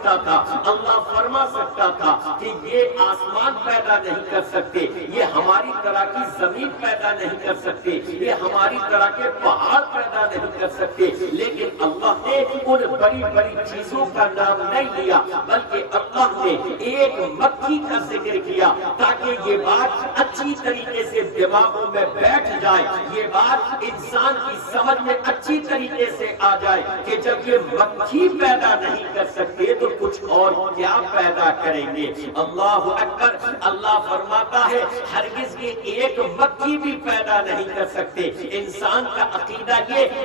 سکتا تھا، اللہ فرما سکتا تھا کہ یہ آسمان پیدا نہیں کر سکتے، یہ ہماری طرح کی زمین پیدا نہیں کر سکتے، یہ ہماری طرح کے پہاڑ پیدا نہیں کر سکتے، لیکن اللہ نے ان بڑی بڑی چیزوں کا نام نہیں لیا، بلکہ اللہ نے ایک مکھی کا ذکر کیا تاکہ یہ بات اچھی طریقے سے دماغوں میں بیٹھ جائے، یہ بات انسان کی سمجھ میں اچھی طریقے سے آ جائے کہ جب یہ مکھی پیدا نہیں کر سکتے تو کچھ اور کیا پیدا کریں گے۔ اللہ اکبر۔ اللہ فرماتا ہے ہرگز یہ ایک مکھی بھی پیدا نہیں کر سکتے۔ انسان کا عقیدہ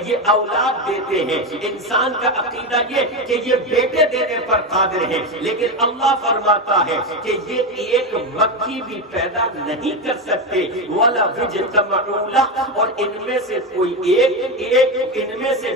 یہ اولاد دیتے ہیں، انسان کا عقیدہ یہ کہ یہ بیٹے دینے پر قادر ہیں، لیکن اللہ فرماتا ہے کہ یہ ایک مکھی بھی پیدا نہیں کر سکتے۔ وَلَا يَجْتَمِعُونَ لَهُ، اور ان میں سے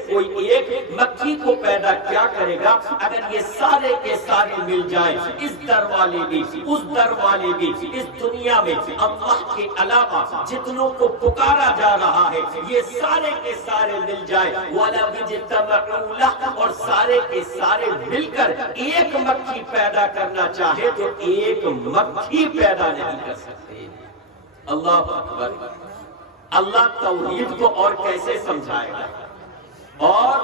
کوئی ایک مکھی کو پیدا کیا کرے گا؟ اگر یہ سارے کے سارے مل جائیں، اس در والے بھی اس در والے بھی، اس دنیا میں اللہ کے علاوہ جتنوں کو پکارا جا رہا ہے یہ سارے کے سارے مل جائیں، وَلَا يَجْتَمِعُونَ لَهُ، اور سارے کے سارے مل کر ایک مکھی پیدا کرنا چاہے تو ایک مکھی پیدا نہیں کر سکتے۔ اللہ اکبر۔ اللہ توحید کو اور کیسے سمجھائے گا؟ اور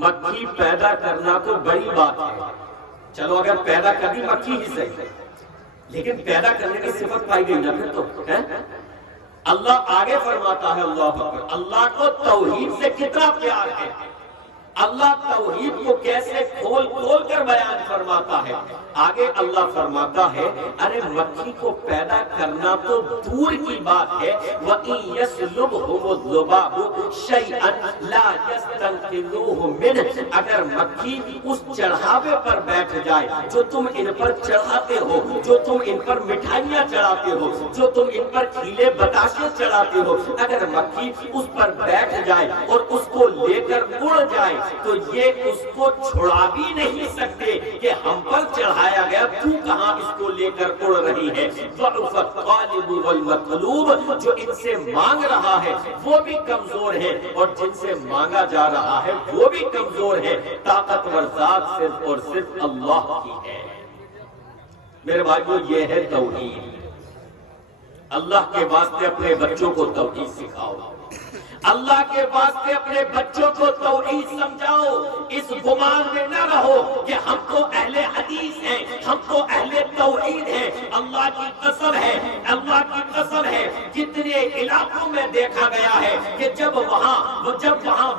مکھی پیدا کرنا تو بڑی بات ہے، چلو اگر پیدا کرنی مکھی ہی صحیح، لیکن پیدا کرنے کی صفت پائی گئی نہ پھر تو ہے۔ اللہ آگے فرماتا ہے، اللہ اکبر، اللہ کو توحید سے کتنا پیار ہے، اللہ توحید کو کیسے کھول کھول کر بیان فرماتا ہے۔ آگے اللہ فرماتا ہے ارے مکھی کو پیدا کرنا تو دور کی بات ہے، وَإِن يَسْلُبْهُمُ الذُّبَابُ شَيْئًا لَا يَسْتَنقِذُوهُ مِنْهُ، اگر مکھی اس چڑھاوے پر بیٹھ جائے جو تم ان پر چڑھاتے ہو، جو تم ان پر مٹھائیاں چڑھاتے ہو، جو تم ان پر کھیلے بتاشے چڑھاتے ہو، اگر مکھی اس پر بیٹھ جائے اور اس کو لے کر اڑ جائے تو یہ اس کو چھڑا بھی نہیں سکتے کہ ہم پر چڑھایا گیا، تو کہاں اس کو لے کر اڑ رہی ہے۔ ضعف الطالب والمطلوب، جو ان سے مانگ رہا ہے وہ بھی کمزور ہے اور جن سے مانگا جا رہا ہے وہ بھی کمزور ہے۔ طاقتور ذات صرف اور صرف اللہ کی ہے۔ میرے بھائیو، یہ ہے توحید۔ اللہ کے واسطے اپنے بچوں کو توحید سکھاؤ، اللہ کے واسطے اپنے بچوں کو توحید سمجھاؤ۔ اس گمان میں نہ رہو کہ ہم تو اہل حدیث ہیں، ہم تو اہل توحید ہیں۔ اللہ کی قسم ہے، اللہ کی قسم ہے، کتنے علاقوں میں دیکھا گیا ہے کہ جب وہاں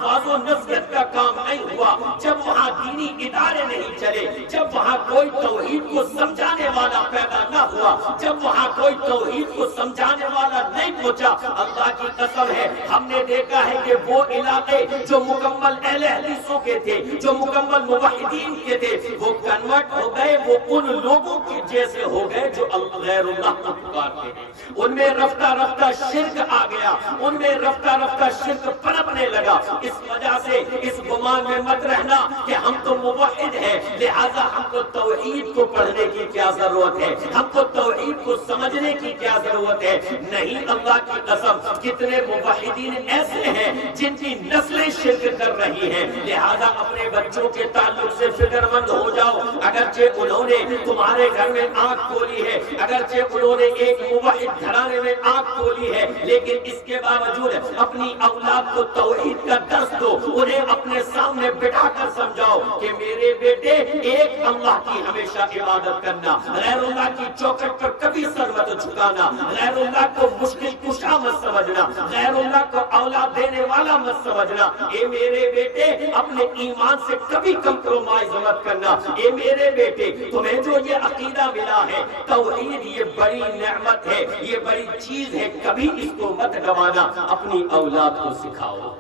واعظ و نصیحت کا کام نہیں ہوا، جب وہاں دینی ادارے نہیں چلے، جب وہاں کوئی توحید کو سمجھانے والا پیدا نہ ہوا، جب وہاں کوئی توحید کو سمجھانے والا نہیں پہنچا، اللہ کی قسم ہے ہم نے دیکھا ہے کہ وہ علاقے جو مکمل اہل حدیثوں کے تھے، جو مکمل موحدین کے تھے، وہ کنورٹ ہو گئے، وہ ان لوگوں کے جیسے ہو گئے جو غیر اللہ کو پکارتے ہیں۔ ان میں رفتہ رفتہ شرک آ گیا، ان میں رفتہ رفتہ شرک پنپنے لگا۔ اس وجہ سے اس گمان میں مت رہنا کہ ہم تو موحد ہیں لہذا ہم کو توحید کو پڑھنے کی کیا ضرورت ہے، ہم کو توحید کو سمجھنے کی کیا ضرورت ہے۔ نہیں، اللہ کی قسم کتنے موحدین ایسے ہیں جن کی نسلیں شرک کر رہی ہیں، لہذا اپنے بچوں کے تعلق سے فکر مند ہو جاؤ۔ اگرچہ انہوں نے تمہارے گھر میں آنکھ کھولی ہے، اگرچہ انہوں نے ایک موحد گھرانے میں آنکھ کھولی ہے، لیکن اس کے باوجود اپنی اولاد کو توحید کا درس دو، انہیں اپنے سامنے بٹھا کر سمجھاؤ کہ میرے بیٹے ایک اللہ کی ہمیشہ عبادت کرنا، غیر اللہ کی چوکھٹ پر کبھی سر مت جھکانا، غیر اللہ کو مشکل کشا مت سمجھنا، غیر اللہ کو اولاد دینے والا مت سمجھنا۔ اے میرے بیٹے اپنے ایمان سے کبھی کمپرومائز مت کرنا۔ اے میرے بیٹے تمہیں جو یہ عقیدہ ملا ہے توحید، یہ بڑی نعمت ہے، یہ بڑی چیز ہے، کبھی اس کو مت گوانا۔ اپنی اولاد کو سکھاؤ،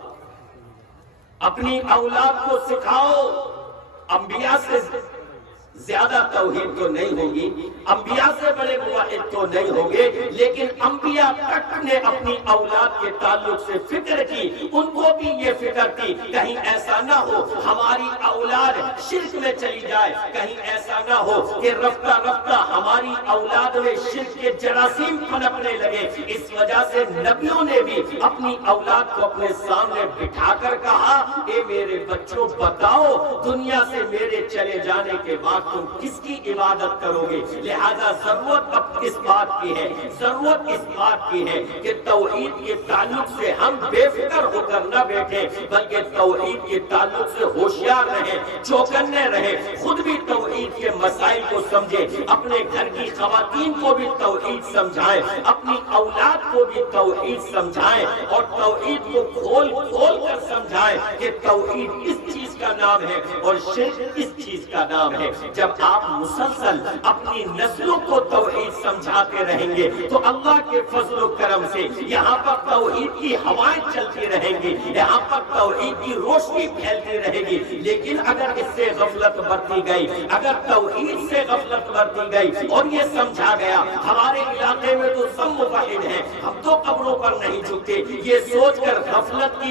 اپنی اولاد کو سکھاؤ۔ انبیاء سے زیادہ توحید تو نہیں ہوگی، انبیاء سے بڑے موحد تو نہیں ہوں گے، لیکن انبیاء تک نے اپنی اولاد کے تعلق سے فکر کی، ان کو بھی یہ فکر تھی کہیں ایسا نہ ہو ہماری اولاد شرک میں چلی جائے، کہیں ایسا نہ ہو کہ رفتہ رفتہ ہماری اولاد میں شرک کے جراثیم پنپنے لگے۔ اس وجہ سے نبیوں نے بھی اپنی اولاد کو اپنے سامنے بٹھا کر کہا، اے میرے بچوں بتاؤ دنیا سے میرے چلے جانے کے بعد تم کس کی عبادت کرو گے؟ لہذا ضرورت اب اس بات کی ہے، ضرورت اس بات کی ہے کہ توحید کے تعلق سے ہم بے فکر ہو کر نہ بیٹھے، بلکہ توحید کے تعلق سے ہوشیار رہیں، چوکنے رہیں، خود بھی توحید کے مسائل کو سمجھے، اپنے گھر کی خواتین کو بھی توحید سمجھائیں، اپنی اولاد کو بھی توحید سمجھائیں، اور توحید کو کھول کھول کر سمجھائیں کہ توحید اس چیز کا نام ہے اور شرک اس چیز کا نام ہے۔ جب آپ مسلسل اپنی نسلوں کو توحید سمجھاتے رہیں گے تو اللہ کے فضل و کرم سے یہاں پر توحید کی ہوائیں چلتی رہیں گی، یہاں پر توحید کی روشنی پھیلتی رہے گی۔ لیکن اگر اس سے غفلت برتی گئی، اگر توحید سے غفلت برتی گئی اور یہ سمجھا گیا ہمارے علاقے میں تو سب موحد ہیں، ہم تو قبروں پر نہیں جھکتے، یہ سوچ کر غفلت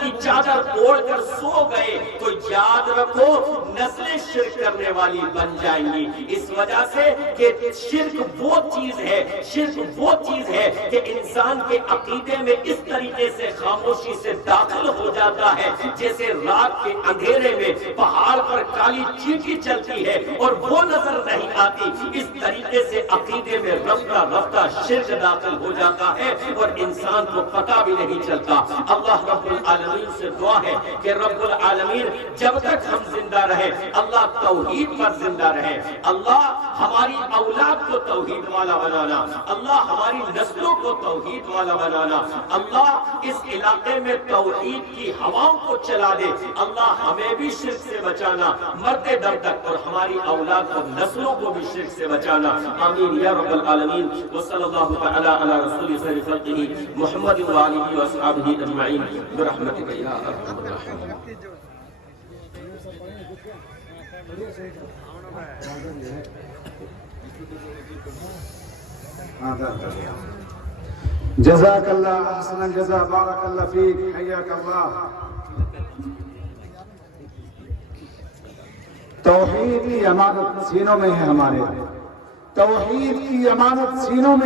کی چادر اوڑھ کر سو گئے، تو یاد رکھو نسلیں شرک کرنے والی بن جائیں گی۔ اس وجہ سے کہ شرک وہ چیز ہے کہ انسان کے عقیدے میں اس طریقے سے خاموشی سے داخل ہو جاتا ہے جیسے رات کے اندھیرے میں پہاڑ پر کالی چیٹی چلتی ہے اور وہ نظر نہیں آتی، اس طریقے سے عقیدے میں رفتہ رفتہ شرک داخل ہو جاتا ہے اور انسان کو پتہ بھی نہیں چلتا۔ اللہ رب العالمین سے دعا ہے کہ رب العالمین جب تک ہم زندہ رہے اللہ توحید پر زندہ رہے، اللہ ہماری اولاد کو توحید والا بنانا، اللہ ہماری نسلوں کو توحید والا بنانا، اللہ اس علاقے میں توحید کی ہواؤں کو چلا دے، اللہ ہمیں بھی شرک سے بچانا مرتے دم تک، اور ہماری اولاد اور نسلوں کو بھی شرک سے بچانا، آمین یا رب العالمین۔ وصلی اللہ تعالی علی رسول خیر خلقہ محمد وآلہ واصحابہ اجمعین برحمتک یا ارحم الراحمین۔ جزاک اللہ احسن الجزا، بارک اللہ فیک، حیاک اللہ۔ توحید کی امانت سینوں میں ہے، ہمارے توحید کی امانت سینوں میں